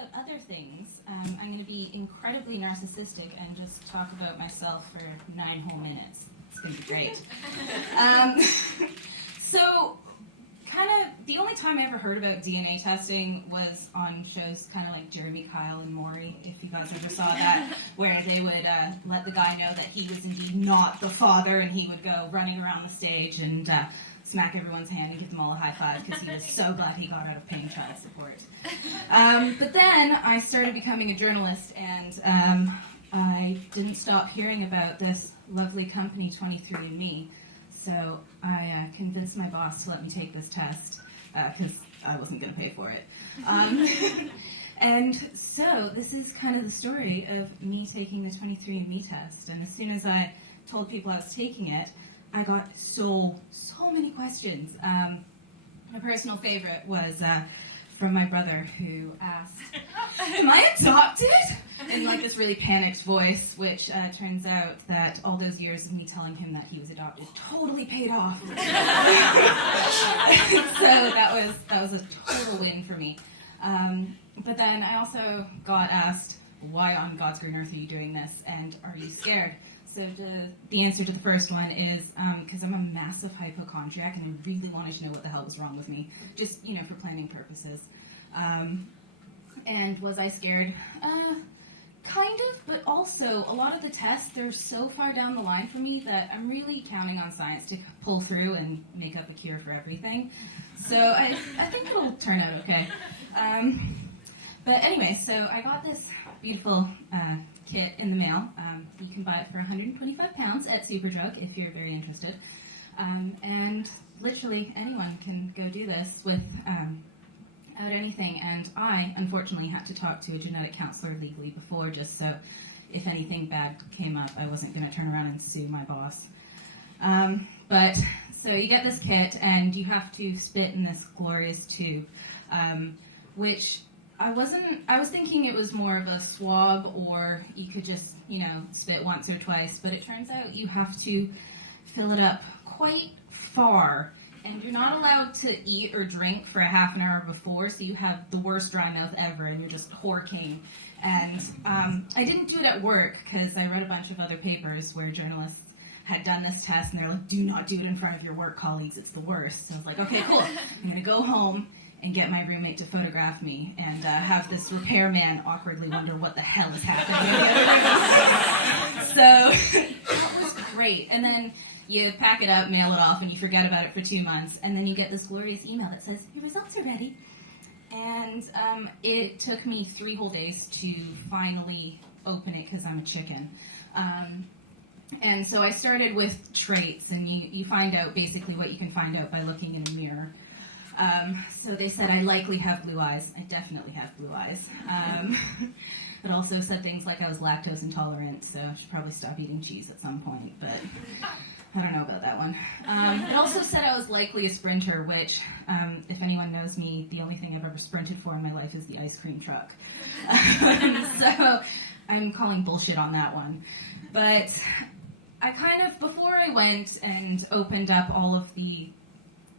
about other things, I'm going to be incredibly narcissistic and just talk about myself for 9 whole minutes. It's going to be great. So, kind of, the only time I ever heard about DNA testing was on shows kind of like Jeremy Kyle and Maury, if you guys ever saw that, where they would let the guy know that he was indeed not the father, and he would go running around the stage and smack everyone's hand and give them all a high five because he was so glad he got out of paying child support. But then I started becoming a journalist, and I didn't stop hearing about this lovely company, 23andMe. So I convinced my boss to let me take this test because I wasn't going to pay for it. And so this is kind of the story of me taking the 23andMe test. And as soon as I told people I was taking it, I got so many questions. My personal favorite was from my brother, who asked, "Am I adopted?" in like this really panicked voice, which turns out that all those years of me telling him that he was adopted totally paid off. So that was a total win for me. But then I also got asked, "Why on God's green earth are you doing this? And are you scared?" So the answer to the first one is because I'm a massive hypochondriac and I really wanted to know what the hell was wrong with me, just, for planning purposes. And was I scared? Kind of, but also a lot of the tests, they're so far down the line for me that I'm really counting on science to pull through and make up a cure for everything. So I think it'll turn out okay. But anyway, so I got this beautiful kit in the mail. You can buy it for £125 at Superdrug if you're very interested. And literally anyone can go do this without anything. And I, unfortunately, had to talk to a genetic counselor legally before, just so if anything bad came up, I wasn't going to turn around and sue my boss. But so you get this kit, and you have to spit in this glorious tube, which I was thinking it was more of a swab, or you could just, spit once or twice, but it turns out you have to fill it up quite far, and you're not allowed to eat or drink for a half an hour before, so you have the worst dry mouth ever, and you're just horking. And I didn't do it at work, because I read a bunch of other papers where journalists had done this test, and they're like, "Do not do it in front of your work colleagues, it's the worst." So I was like, okay, cool, I'm going to go home and get my roommate to photograph me, and have this repairman awkwardly wonder what the hell is happening. So that was great. And then you pack it up, mail it off, and you forget about it for 2 months, and then you get this glorious email that says, "Your results are ready." And it took me 3 whole days to finally open it because I'm a chicken. And so I started with traits, and you find out basically what you can find out by looking in a mirror. So they said I likely have blue eyes. I definitely have blue eyes. It also said things like I was lactose intolerant, so I should probably stop eating cheese at some point, but I don't know about that one. It also said I was likely a sprinter, which, if anyone knows me, the only thing I've ever sprinted for in my life is the ice cream truck. So I'm calling bullshit on that one. But I before I went and opened up all of the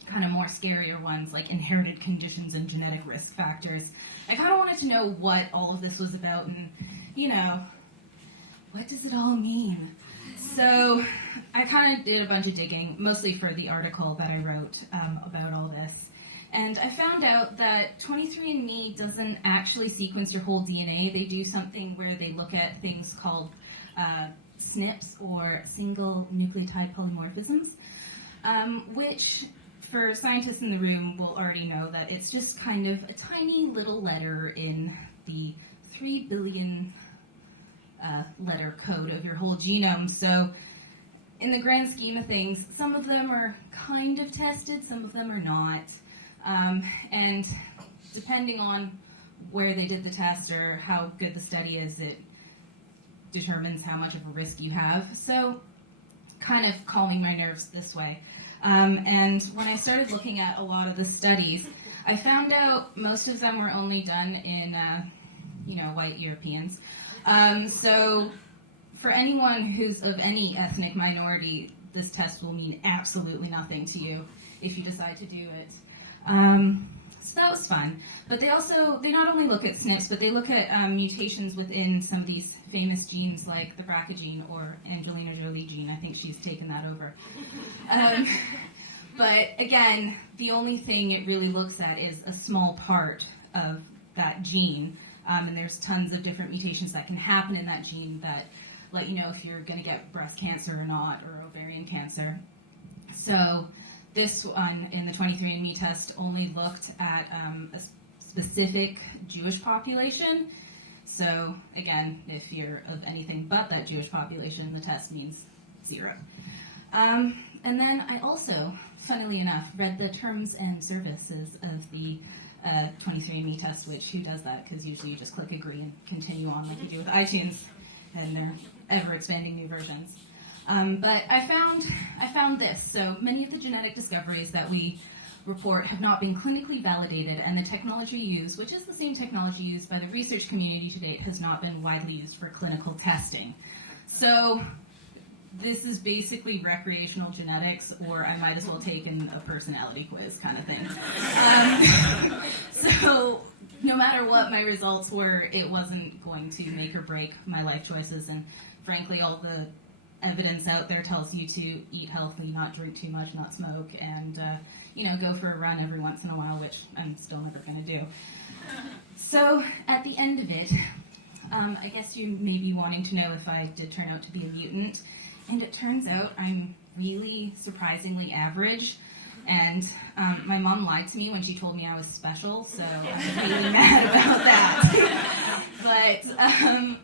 kind of more scarier ones, like inherited conditions and genetic risk factors, I kind of wanted to know what all of this was about and, what does it all mean? So I kind of did a bunch of digging, mostly for the article that I wrote about all this. And I found out that 23andMe doesn't actually sequence your whole DNA. They do something where they look at things called SNPs, or single nucleotide polymorphisms, which for scientists in the room will already know that it's just kind of a tiny little letter in the 3 billion letter code of your whole genome. So in the grand scheme of things, some of them are kind of tested, some of them are not. And depending on where they did the test or how good the study is, it determines how much of a risk you have. So kind of calming my nerves this way. And when I started looking at a lot of the studies, I found out most of them were only done in, white Europeans. So for anyone who's of any ethnic minority, this test will mean absolutely nothing to you if you decide to do it. So that was fun. But they not only look at SNPs, but they look at mutations within some of these famous genes like the BRCA gene or Angelina Jolie gene. I think she's taken that over. But again, the only thing it really looks at is a small part of that gene. And there's tons of different mutations that can happen in that gene that let you know if you're going to get breast cancer or not, or ovarian cancer. So this one in the 23andMe test only looked at a specific Jewish population. So again, if you're of anything but that Jewish population, the test means 0. And then I also, funnily enough, read the terms and services of the 23andMe test, which who does that? Because usually you just click agree and continue on like you do with iTunes, and they're ever expanding new versions. But I found this. So many of the genetic discoveries that we report have not been clinically validated, and the technology used, which is the same technology used by the research community to date, has not been widely used for clinical testing. So this is basically recreational genetics, or I might as well take in a personality quiz kind of thing. So no matter what my results were, it wasn't going to make or break my life choices, and frankly, all the evidence out there tells you to eat healthy, not drink too much, not smoke, and go for a run every once in a while, which I'm still never going to do. So at the end of it, I guess you may be wanting to know if I did turn out to be a mutant, and it turns out I'm really surprisingly average. And my mom lied to me when she told me I was special, so I'm really mad about that. But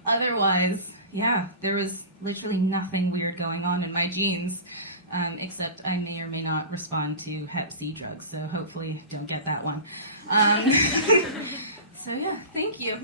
otherwise, yeah, there was literally nothing weird going on in my genes, except I may or may not respond to Hep C drugs, so hopefully don't get that one. So yeah, thank you.